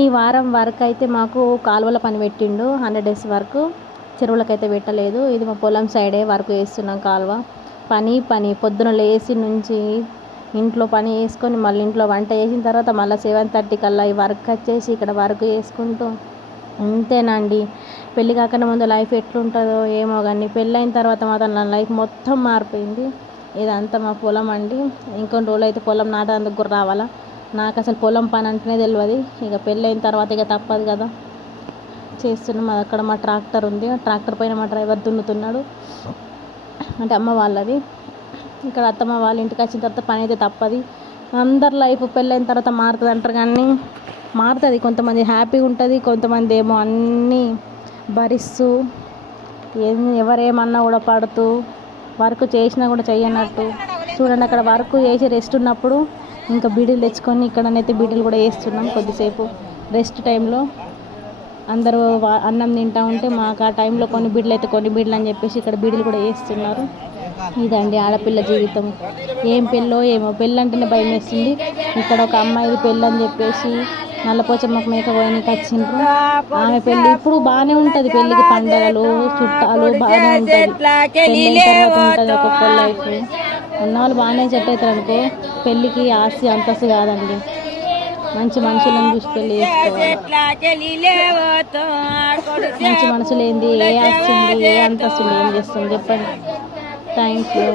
ఈ వారం వర్క్ అయితే మాకు కాలువల పని పెట్టిండు 100 డేస్ వరకు. చెరువులకైతే పెట్టలేదు. ఇది మా పొలం సైడే వర్క్ చేస్తున్నాం. కాలువ పని పొద్దున లేచి నుంచి ఇంట్లో పని చేసుకొని మళ్ళీ ఇంట్లో వంట చేసిన తర్వాత మళ్ళీ 7:30 కల్లా ఈ వర్క్ వచ్చేసి ఇక్కడ వర్క్ చేసుకుంటూ అంతేనండి. పెళ్ళి కాకుండా ముందు లైఫ్ ఎట్లుంటుందో ఏమో కానీ పెళ్ళైన తర్వాత మాత్రం నా లైఫ్ మొత్తం మారిపోయింది. ఇదంతా మా పొలం అండి. ఇంకొన్ని రోజులు అయితే పొలం నాటేందుకు కూడా రావాలా. నాకు అసలు పొలం పని అంటేనే తెలియదు. ఇక పెళ్ళైన తర్వాత ఇక తప్పదు కదా, చేస్తున్నాం. అది అక్కడ మా ట్రాక్టర్ ఉంది. ట్రాక్టర్ పైన మా డ్రైవర్ దున్నుతున్నాడు. అంటే అమ్మ వాళ్ళది. ఇక్కడ అత్తమ్మ వాళ్ళ ఇంటికి వచ్చిన తర్వాత పని అయితే తప్పది. అందరి లైఫ్ పెళ్ళైన తర్వాత మారుతుంది అంటారు కానీ మారుతుంది. కొంతమంది హ్యాపీగా ఉంటుంది, కొంతమంది ఏమో అన్నీ భరిస్తూ ఎవరేమన్నా కూడా పడుతూ వర్క్ చేసినా కూడా చెయ్యనట్టు. చూడండి అక్కడ వర్క్ చేసి రెస్ట్ ఉన్నప్పుడు ఇంకా బీడీలు తెచ్చుకొని ఇక్కడనైతే బీడీలు కూడా వేస్తున్నాం. కొద్దిసేపు రెస్ట్ టైంలో అందరూ అన్నం తింటూ ఉంటే మాకు ఆ టైంలో కొన్ని బీడీలు అని చెప్పేసి ఇక్కడ బీడీలు కూడా వేస్తున్నారు. ఇదండి ఆడపిల్ల జీవితం. ఏం పెళ్ళో ఏమో, పెళ్ళంటేనే భయం వేస్తుంది. ఇక్కడ ఒక అమ్మాయిది పెళ్ళి అని చెప్పేసి నల్లపోచమ్మకు మేక పోయడానికి వచ్చిండ్రు. ఆమె పెళ్ళి ఇప్పుడు బాగానే ఉంటుంది. పెళ్ళికి పండగలు చుట్టాలు బాగానే ఉంటుంది. పెళ్ళైన తర్వాత ఉంటుంది ఒక్కొక్క లైఫ్. ఉన్నవాళ్ళు బాగానే సెట్ అవుతారు అనుకో. పెళ్ళికి ఆస్తి అంతస్తు కాదండి, మంచి మనుషులను చూసి పెళ్ళి చేసుకోవాలి. మంచి మనుషులు ఏంది, ఏ ఆస్తి ఉంది, ఏ అంతస్తు ఉంది, ఏం చేస్తుంది చెప్పండి. Thank you.